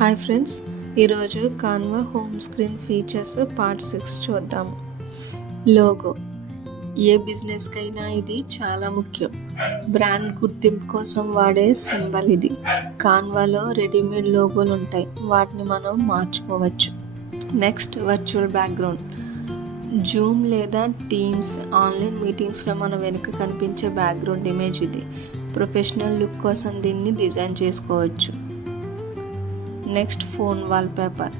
Hi friends, ఈరోజు Canva home screen features part 6 చూద్దాము. Logo ఏ బిజినెస్కైనా ఇది చాలా ముఖ్యం. బ్రాండ్ గుర్తింపు కోసం వాడే సింబల్ ఇది. కాన్వాలో రెడీమేడ్ లోగోలు ఉంటాయి, వాటిని మనం మార్చుకోవచ్చు. Next virtual background. జూమ్ లేదా టీమ్స్ ఆన్లైన్ మీటింగ్స్లో మన వెనుక కనిపించే బ్యాక్గ్రౌండ్ ఇమేజ్ ఇది. ప్రొఫెషనల్ లుక్ కోసం దీన్ని డిజైన్ చేసుకోవచ్చు. Next phone wallpaper.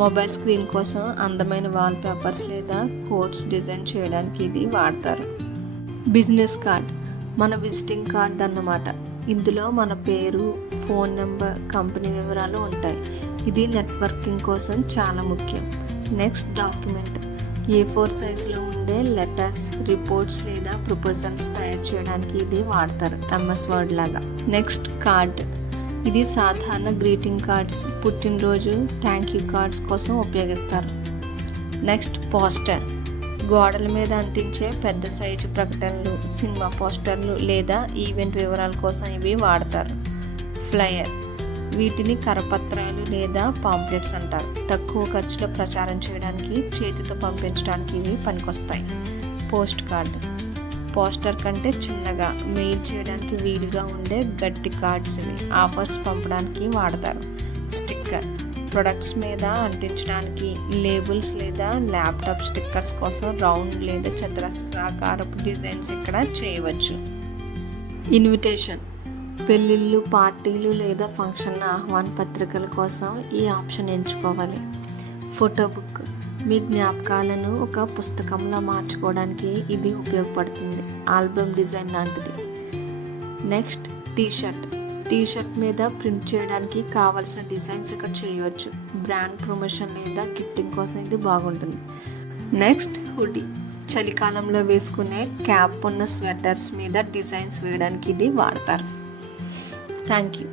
Mobile screen కోసం అందమైన వాల్పేపర్స్ లేదా కోడ్స్ డిజైన్ చేయడానికి ఇది వాడతారు. బిజినెస్ కార్డ్ మన విజిటింగ్ కార్డ్ అన్నమాట. ఇందులో మన పేరు, ఫోన్ నెంబర్, కంపెనీ వివరాలు ఉంటాయి. ఇది నెట్వర్కింగ్ కోసం చాలా ముఖ్యం. Next document. A4 సైజులో ఉండే లెటర్స్, రిపోర్ట్స్ లేదా ప్రపోజల్స్ తయారు చేయడానికి ఇది వాడతారు, MS వర్డ్ లాగా. Next card. ఇది సాధారణ గ్రీటింగ్ కార్డ్స్, పుట్టినరోజు, థ్యాంక్ యూ కార్డ్స్ కోసం ఉపయోగిస్తారు. Next poster. గోడల మీద అంటించే పెద్ద సైజు ప్రకటనలు, సినిమా పోస్టర్లు లేదా ఈవెంట్ వివరాల కోసం ఇవి వాడతారు. ఫ్లయర్. వీటిని కరపత్రాలు లేదా పాంప్లెట్స్ అంటారు. తక్కువ ఖర్చులో ప్రచారం చేయడానికి, చేతితో పంపించడానికి ఇవి పనికొస్తాయి. Post card. పోస్టర్ కంటే చిన్నగా, మెయిల్ చేయడానికి వీలుగా ఉండే గట్టి కార్డ్స్ ఇవి. ఆఫర్స్ పంపడానికి వాడతారు. స్టిక్కర్. ప్రొడక్ట్స్ మీద అంటించడానికి, లేబుల్స్ లేదా ల్యాప్టాప్ స్టిక్కర్స్ కోసం రౌండ్ లేదా చతురస్రాకారపు డిజైన్స్ ఇక్కడ చేయవచ్చు. ఇన్విటేషన్. పెళ్ళిళ్ళు, పార్టీలు లేదా ఫంక్షన్ ఆహ్వాన పత్రికల కోసం ఈ ఆప్షన్ ఎంచుకోవాలి. Photo book. మీ జ్ఞాపకాలను ఒక పుస్తకంలో మార్చుకోవడానికి ఇది ఉపయోగపడుతుంది. ఆల్బమ్ డిజైన్ లాంటిది. Next T shirt. టీషర్ట్ మీద ప్రింట్ చేయడానికి కావాల్సిన డిజైన్స్ ఇక్కడ చేయవచ్చు. బ్రాండ్ ప్రమోషన్ లేదా గిఫ్టింగ్ కోసం ఇది బాగుంటుంది. Next hoodie. చలికాలంలో వేసుకునే క్యాప్ ఉన్న స్వెటర్స్ మీద డిజైన్స్ వేయడానికి ఇది వాడతారు. Thank you.